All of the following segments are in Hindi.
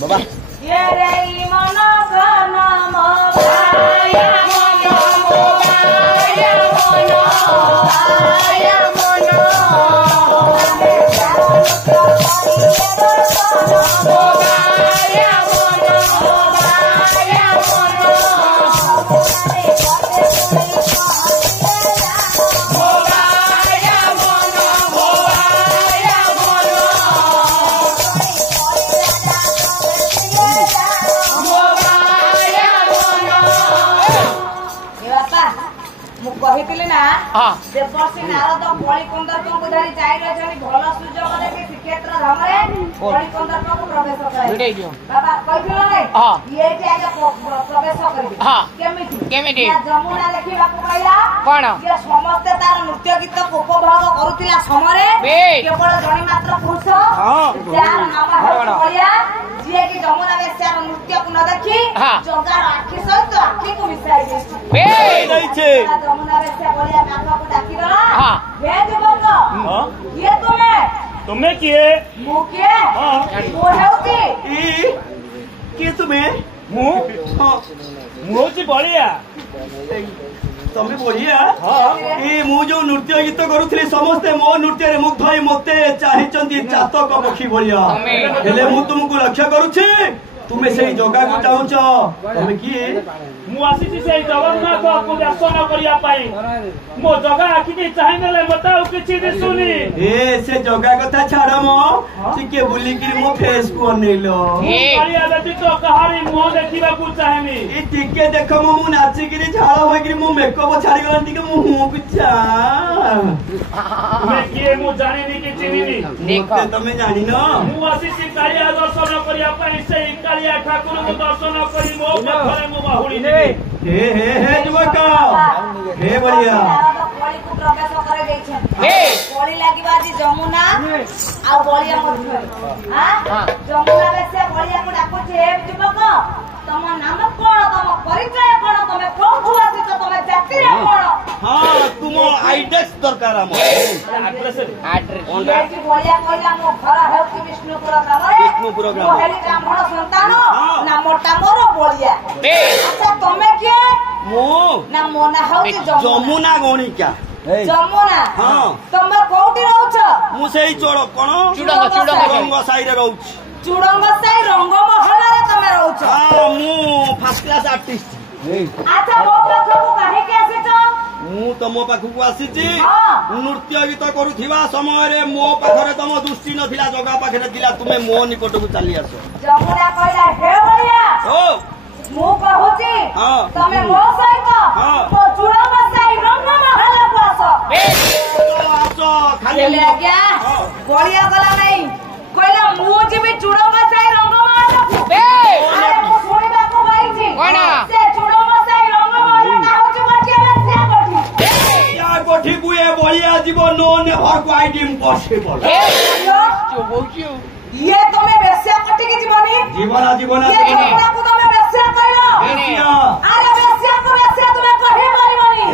बाबा ये रे मन घन मोबाया मन मोबाया मन मोबाया मन देवर्षि नारद बलिकंदर्प को धरी जाई रहछनी भल सुजोग देखि श्रीक्षेत्र धाम रे बलिकंदर्प को प्रवेश कराई बाबा कहिलो नै ये जे आगे प्रवेश करबी केमिति जमुना देखिबा को कहला कोन जे समस्त तार नृत्य गीत को उपभोग करूतिला समय केवल जणी मात्र पुरुष जार नाम बलिया जे कि जमुना वेश्यार नृत्य को न देखि जगार आखि सहित आखि को मिसाई दैछे जमुना वेश्या बलिया नाम को डाकी दला भेज बक ये तुम्हें किए मु किए वो हेउती ई के तुम्हें मु होची बलिया तमे बलिया ए मु जो नृत्य गीत करूथली समस्ते मो नृत्य रे मुग्ध होई मते चाहिचंती चातक पक्षी बलिया हेले मु तुमको लक्ष्य करूछी तुमे सेही जगह को चाहुच तमे की मु आसीची सेही जगन्नाथ को दर्शन करिया पाई मो जगह आखि के चाहिनले बताओ किछि दिसुनी ए से जगह कथा छाड़ मो सिके बुली कि मो फेस को नेलो बलिया बेटी तो कहारी मुंह देखिबा को चाहेनी ई टिके देखो मु नाची कि झाळ होई कि मो मेकअप छाड़ी गलन टिके मुंह को चा मैं किए मु जानिनी कि चिनिनी देखो तमे जानि न मु आसीची कालिया दर्शन करिया पाई सेही कालिया ठाकुर को दर्शन करी मो घरे मो बाहुली हे जुवक हे बढ़िया बड़ी को प्रवेश करे दैछन हे बड़ी लागिबा जी जमुना आ बलिया मध्य हां जमुना बेसे बलिया को डाको हे जुवक तम नाम कोन तम परिचय कोन तमे कोठु आसी तो तमे जाति रे कोन हां तुम आइडेक्स दरकार हम एड्रेस ये जी बलिया कहला मो घर हेउती विष्णुपुर ग्राम मो हेली ब्राह्मण संतान नामटा मोर बलिया अच्छा तमे के मो ना मोना हेउती जमुना गणिका जमुना हां तमे कोठी रहउछ मु सेही चोड़ कोन चुडंग साई रे रहउछ चुडंग साई रंग महल रे तमे रहउछ हां मु फर्स्ट क्लास आर्टिस्ट अच्छा मो पाखु काहे के आसीछ मु तमो पाखु को आसीची नृत्य गीत करूथिबा समय रे मो पाखरे तम दृष्टि नथिला जगह पाखरे थिला तुमे मो निकट को चली आसो जमुना कहला हे भैया ओ मु कहूची तमे मो सहित तो चुडंग साई रंग महल को आसो आसो खाली ले गया गोलिया गला नहीं कहला मु जीबी चुडंग साई रंग महल को अरे मु सुनिबा को भाईची कोना से चुडंग साई रंग महल का होची बटिया बेसिया कोठी या कोठी बुए बलिया जीव नो नेवर को आइड इम्पॉसिबल ये तमे बेसिया कोठी की जीवनी जीवन ये जमुना को तमे बेसिया कहलो अरे बेसिया को बेसिया तमे कहि मारिबनी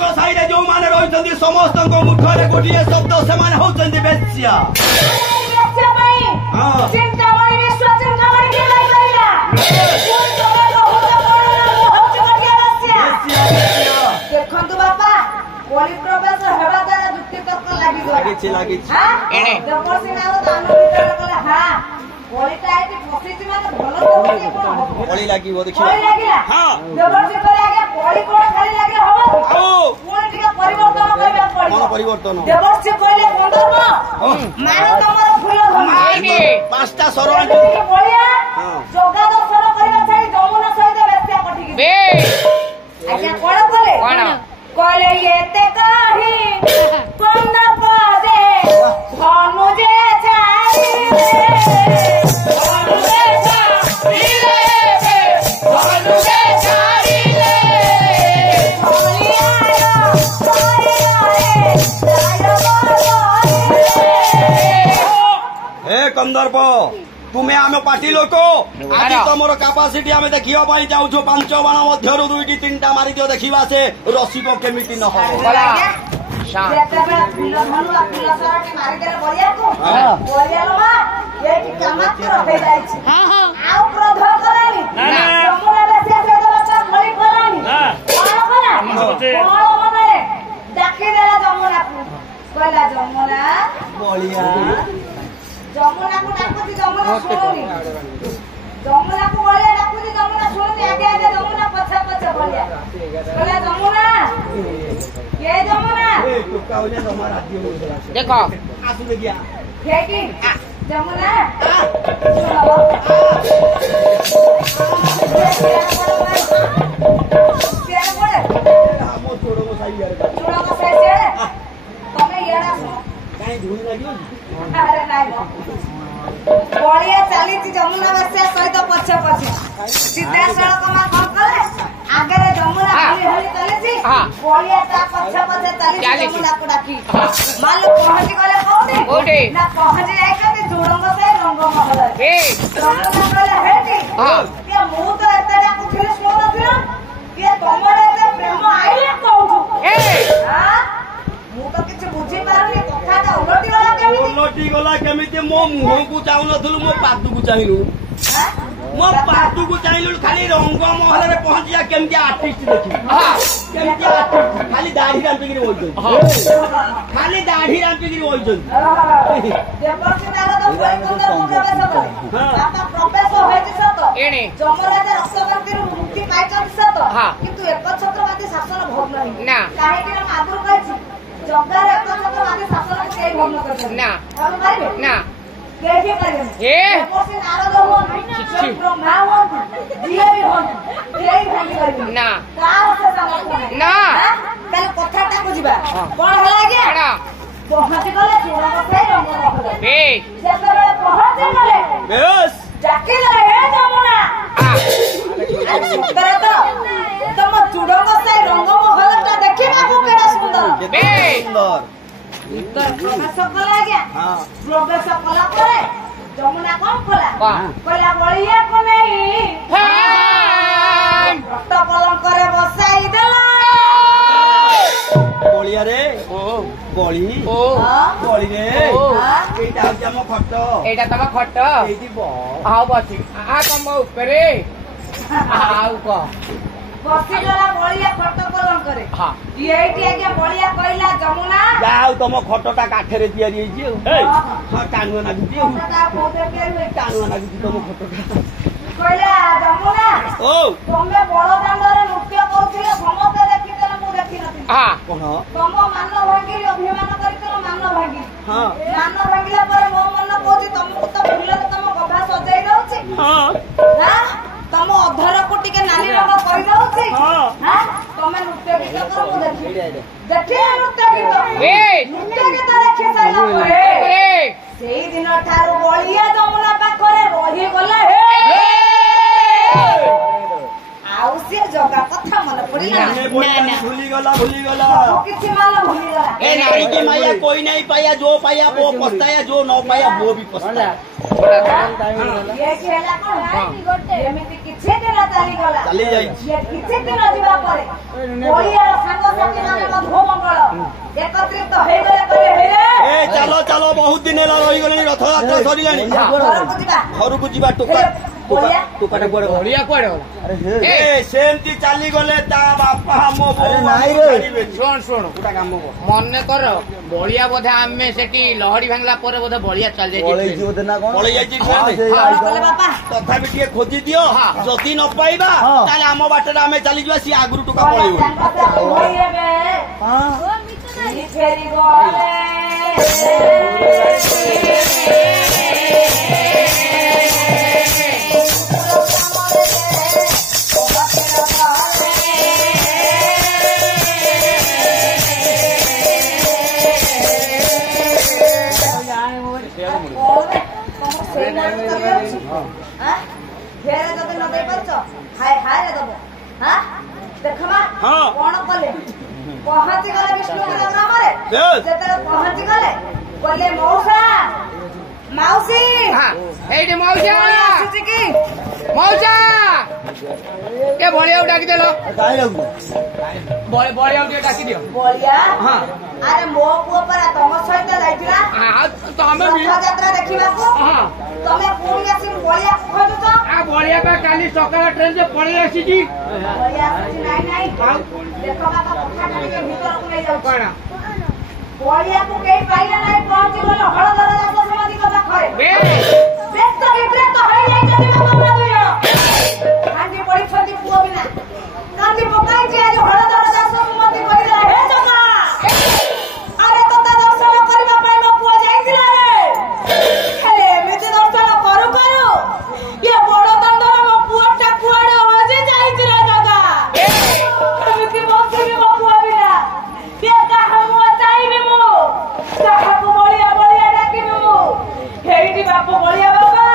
ये साई रे जो माने रहितंदी समस्त को मुठरे गोटिए शब्द से माने होचंदी बेसिया बेसिया भाई चिंता मणि विश्व चिंता मणि के लाई करिला कोन तमे तो होता होची गोटिए बेसिया देखंतु बापा कोली प्रवेश हेबा द्वारा जुक्ति तर्क लागी हां देवर्षि नारद आन विचार कले हां कोलीटा एटी फसिची माने भलो तो कोली लागिबो देखिबा कोली लागिला हां देवर्षि करे आगे कोली कोन खाली लागे हबो ओ कोन टिका परिवर्तन करबा पड़िबो मन परिवर्तन देवर्षि कहले गंधर्व मानो तमर फूल धमानी पांचटा शरण बोलिया जोगा दर्शन करबा छाई जमुना सहित बेस्या पठिकी बे आज्ञा कोन बोले कहले येते काही कोन पदे धनुजे छाई रे धनुजे छाई रे धनुजे छाई रे बोलिया हे कंदर्प तुम्हें आम पार्टी लोक आज तुम कैपासीटी आम देखा जाऊँ 5 बाण मध्य 2 3टा मारी दियो देखा से रसिक केमिति न हो ଯେତେବେଳେ ଫୁଲ ଧନୁ ଫୁଲ ସରଟି ମାରିଦେଲେ ବଳିଆକୁ ବଳିଆ ଲୋ ମା ଏଠି କାମାତ୍ର ହେଇଯାଇଛି ଆଉ କ୍ରୋଧ କଲାନି ଯମୁନା ବେଶୀ ସେ ଦେବତା ଖଳି କଲାନି କଣ କଲା କଣ ମନରେ ଡାକିଦେଲା ଯମୁନାକୁ କହିଲା ଯମୁନା ବଳିଆ ଯମୁନାକୁ ଡାକୁଛି ଯମୁନା ଶୁଣୁନି ଯମୁନାକୁ ବଳିଆ ଡାକୁଛି ଯମୁନା ଶୁଣୁନି ଆଗେ ଆଗେ ଯମୁନା ପଛେ ପଛେ ବଳିଆ କହିଲା ଯମୁନା କେ ଯମୁନା ଦେଖ ଆସୁ ଦେଖିଆ କି ଯମୁନା ତମେ ଇଆଡେ ଆସ ଆରେ ନାଇଁ ବଳିଆ ଚାଲିଛି ଯମୁନା ବେଶିଆ ସହିତ ପଛେ ପଛେ ସିଧାସଳଖ ମା କଣ କଲେ ଆଗରେ ଯମୁନା ହଳି ହଳି ଚାଲିଛି ବଳିଆ ତା ପଛେ ପଛେ ଚାଲିଛି ଯମୁନାକୁ ଡାକି ମାଲ ପହଞ୍ଚି ଗଲେ କୋଉଠି ନା ପହଞ୍ଚି ଯାଇଛନ୍ତି ଝୁଡଙ୍ଗ ସାହି ରଙ୍ଗମହଲରେ ଯମୁନା କହିଲେ ହେଠି କିଏ ମୁଁ ତ ଏତେ ଡାକୁଥିଲି ଶୁଣୁନଥିଲ କିଏ ତମର ଏତେ ପ୍ରେମ ଆଇଲା କୋଉଠୁ ମୁଁ ତ କିଛି ବୁଝିପାରୁନି କଥାଟା ଓଲଟି ଗଲା କେମିତି ମୋ ମୁହଁକୁ ଚାହୁଁନଥିଲୁ ମୋ ପାଦକୁ ଚାହିଁଲୁ ମୋ ପାଦକୁ ଚାହିଁଲୁ ଖାଲି ରଙ୍ଗମହଲରେ ପହଞ୍ଚିବା କେମିତି ଆର୍ଟିଷ୍ଟ ଦେଖିବୁ କେମିତି ଆର୍ଟିଷ୍ଟ ଖାଲି ଦାଢି ରାମ୍ପିକିରି ବଇଛନ୍ତି ଖାଲି ଦାଢି ରାମ୍ପିକିରି ବଇଛନ୍ତି ଯମରାଜ ରକ୍ତକାନ୍ତିରୁ ମୁକ୍ତି ପାଇଛନ୍ତି ସତ କିନ୍ତୁ ଏକଛତ୍ରବାଦୀ ଶାସନ ଭଲ ନାହିଁ କାହିଁକି ନା ଆଗରୁ କହିଛି ଜଗାର ଏକଛତ୍ରବାଦୀ ଶାସନକୁ କେହି ଭଗ୍ନ କରିଛନ୍ତି ନା କେହି ପାରିବେନି ନାରଦ ହୁଅନ୍ତୁ ବ୍ରହ୍ମା ହୁଅନ୍ତୁ ଯିଏ ବି ହୁଅନ୍ତୁ କେହି ଭାଙ୍ଗି ପାରିବେନି କାହାର ସେ ସାମର୍ଥ୍ୟ ନାହିଁ ତାହେଲେ କଥାଟାକୁ ଯିବା କଣ ହେଲା ଆଜ୍ଞା ପହଞ୍ଚି ଗଲେ ଚୂଡାଙ୍କ ସାହି ରଙ୍ଗମହଲରେ ଯେତେବେଳେ ପହଞ୍ଚି ଗଲେ ଡାକିଲେ ହେ ଯମୁନା ସତରେ ତ ତମ ଚୂଡଙ୍କ ସାହି ରଙ୍ଗମହଲଟା ଦେଖିବାକୁ କେଡେ ସୁନ୍ଦର ପ୍ରବେଶ କଲା ଆଜ୍ଞା ପ୍ରବେଶ କଲା ପରେ ଯମୁନା କଣ କଲା କହିଲା ବଳିଆକୁ ନେଇ ରକ୍ତ ପଲଙ୍କରେ ବସାଇ ଦେଲା ବଳିଆରେ ବଳି ବଳିରେ ଏଇଟା ହଉଛି ଆମ ଖଟ ଏଇଟା ତମ ଖଟ ଏଇଠି ଆଉ ବସି ତମ ଉପରେ ଆଉ କହ ବସିଗଲା ବଳିଆ ଖଟ ପଲଙ୍କରେ ଏଇଠି ଆଜ୍ଞା ବଳିଆ କହିଲା ଯମୁନା ଯାହା ହଉ ତମ ଖଟଟା କାଠରେ ତିଆରି ହେଇଛି ଆଉ ଟାଣୁଆ ନାଗୁଛି ଟାଣୁଆ ନାଗୁଛି ତମ ଖଟଟା କହିଲା ଯମୁନା ତମେ ବଳଦାଣ୍ଡରେ ନୃତ୍ୟ କରୁଥିଲ ସମସ୍ତେ ଦେଖିଥିଲେ ମୁଁ ଦେଖିନଥିଲି କଣ ତମ ମାନ ଭାଙ୍ଗିଲି ଅଭିମାନ କରିଥିଲ ମାନ ଭାଙ୍ଗିଲି ମାନ ଭାଙ୍ଗିଲା ପରେ ମୋ ମନ କହୁଛି ତମକୁ ତ ଫୁଲରେ ତମ ଗଭା ସଜେଇ ଦଉଛି ତମ ଅଧରକୁ ଟିକେ ନାଲି ରଙ୍ଗ କରିଦଉଛି ତମେ ନୃତ୍ୟ ଗୀତ କର ମୁଁ ଦେଖିଲି ନୃତ୍ୟ ଗୀତ ଦେଖି ସାରିଲା ପରେ ସେଇ ଦିନ ଠାରୁ ବଳିଆ ଯମୁନା ପାଖରେ ରହିଗଲା ଆଉ ସିଏ ଜଗା କଥା ମନେ ପଡିଲା ଭୁଲିଗଲା କିଛି ମାନ ଭୁଲିଗଲା नारी की माया कोई नहीं पाया जो पाया वो पछताया जो न पाया वो भी पछताया ଏମିତି କିଛି ଦିନ ଚାଲିଗଲା ଚାଲି ଯାଇଛି କିଛି ଦିନ ଯିବା ପରେ ବଳିଆର ସାଙ୍ଗସାଥି ମାନେ ମଧୁମଙ୍ଗଳ ଏକତ୍ରିତ ହେଇଗଲେ କହିଲେ ଚାଲ ଚାଲ ବହୁତ ଦିନ ହେଲା ରହିଗଲେଣି ରଥଯାତ୍ରା ସରିଲାଣି ଘରକୁ ଯିବା ଟୋକାଟା କୁଆଡେ ବଳିଆ କୁଆଡେ ସେମିତି ଚାଲିଗଲେ ତା ବାପା ମୋ ଶୁଣ ଗୋଟା କାମ ମନେ କର ବଳିଆ ବୋଧେ ଆମେ ସେଠି ଲହଡି ଭାଙ୍ଗିଲା ପରେ ବୋଧେ ବଳିଆ ଚାଲି ଯାଇଛି ତଥାପି ଟିକେ ଖୋଜି ଦିଅ ଯଦି ନ ପାଇବା ତାହେଲେ ଆମ ବାଟରେ ଆମେ ଚାଲିଯିବା ସିଏ ଆଗରୁ ଟୋକା ପଳେଇବ ଯଦି ନ ଦେଇ ପାରୁଛ ହାୟ ହାୟ ଦବ ଦେଖବା କଣ କଲେ ପହଞ୍ଚି ଗଲେ ବିଷ୍ଣୁପୁର ଗ୍ରାମରେ ଯେତେବେଳେ ପହଞ୍ଚି ଗଲେ କହିଲେ ମଉସା ମାଉସୀ ଏଇଠି ମଉସା ଆସୁଛି କି ମଉସା के बलिया डाकी देलो बलिया डाकी दियो बलिया हां अरे मो पुओ पर तम सहित जाइतिला हां तो हमें यात्रा देखिबाको हां तमे पुणी आसी बलिया खोजुछ आ बलिया का काली सकाळ ट्रेन से पळी आसी जी बलिया आसी नाही देखो बाबा पखा के भीतर को ले जाउ कोन बलिया को केई पाइला नाही पहुंची गलो हळदर दास समाधि को पाखरे व्यस्त विपरीत तो होई जाई जदी बाबा दुयो हांडी पड़ी छती पुओ बिना कांदी पकाई जे आज हळदर दास समाधि करि दे हे जगा अरे तो दर्शन करबा पई न पुओ जाईतिला रे हेले एमिति दर्शन करू करू ये बड़ दंडर मो पुओ टा कुआडे होजे जाईतिला जगा एमिति बंसी मो पुओ बिना ये कहा मो चाइबे मो कहा को बलिया बलिया डाकी मो हेइटी बापू बलिया बाबा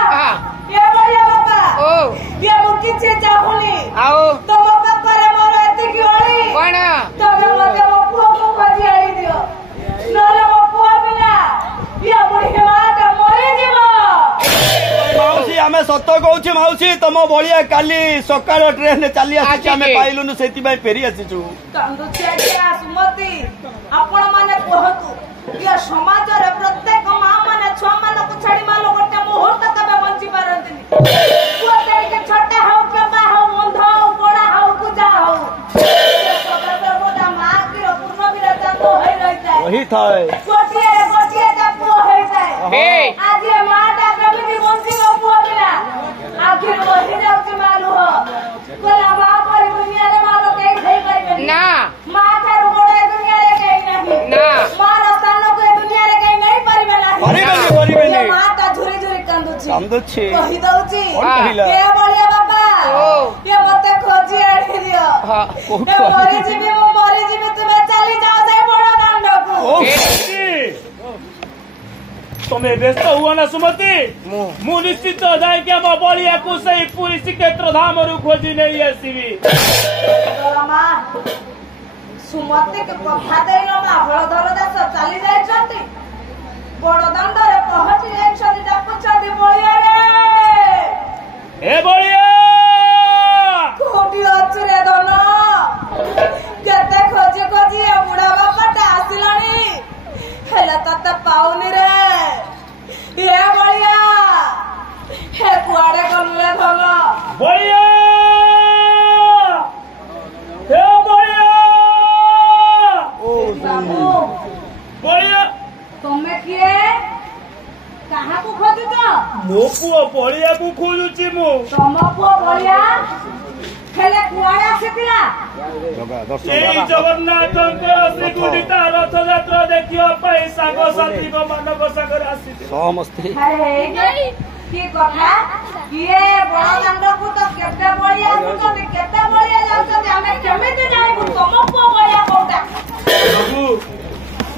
ये बलिया बाबा ओ ये मुकी से चाहुनी आओ तो बाबा करे मोर एति की ओळी कोन तबे मते मो पुओ को खोजी आली दियो नले मो पुओ बिना ये बुढ़ी माटा मरे जीवो माउसी आमे सत्य कहूची माउसी तम बलिया काली सकाळ ट्रेन चली आसी आमे पाइलुनु सेति बाई फेरी आसीचु कांदु छेडिया सुमति आपण माने कहतु ये समाज रे प्रत्येक मां माने छ मान को छाडी मालो गोटे मुहूर्त तबे बंची पारंतिनी कोते के छोटा हाउ केबा हाउ मंध हाउ बड़ा हाउ पूजा हाउ सदा गोटा मां की पूर्ण विरता तो होई रहता वही थाए गोटिए का पुओ होई जाए ए आज ये माटा कभी बंची नो पुओ बिना आखिर वही जाउची मालू हो कोला बाप रे दुनिया रे मालो कई खई करबे ना माथा रुगोड़े दुनिया रे कई नहीं ना मारा स्थान को दुनिया रे कई नहीं परिबे नहीं परिबे माता झुरी झुरी कांदुची कहि दउची कोन कहिला के बलिया बाबा ओ ये मते खोजी आनी दियो हां ए मरी जीवी तुमे चली जाओ से बड़ा दंड को तमे व्यस्त हुआ ना सुमति मु निश्चित जाए क्या बलिया को सही पूरी श्रीक्षेत्र धाम रु खोजी नहीं आसीबी मा सुमति के कथा देलो मा हळदर दास चली जाय छथि बड़ दंड रे पहुंची जाय छथि डाकुछथि बलिया रे ए बलिया कोठी अछि रे दन केते खोजी खोजी ए बुढ़ा बापाटा आसिलानी हेला तते पाउनी रे ए बलिया हे कुआडे गलले धन बलिया हे बलिया ओ बाबू बलिया तमे किए कहाँ को खोजुछ मो पुओ बलिया को खोजुची मु तम पुओ बलिया हेले कुआडे आसितिला এই জগন্নাথଙ୍କର ଶ୍ରୀ ଗୁଣ୍ଡିଚା ରଥଯାତ୍ରା ଦେଖିବା ପାଇଁ ସାଙ୍ଗସାଥୀ ମାନଙ୍କ ସାଙ୍ଗରେ ଆସିଛି ସମସ୍ତେ ଆରେ କି କଥା କିଏ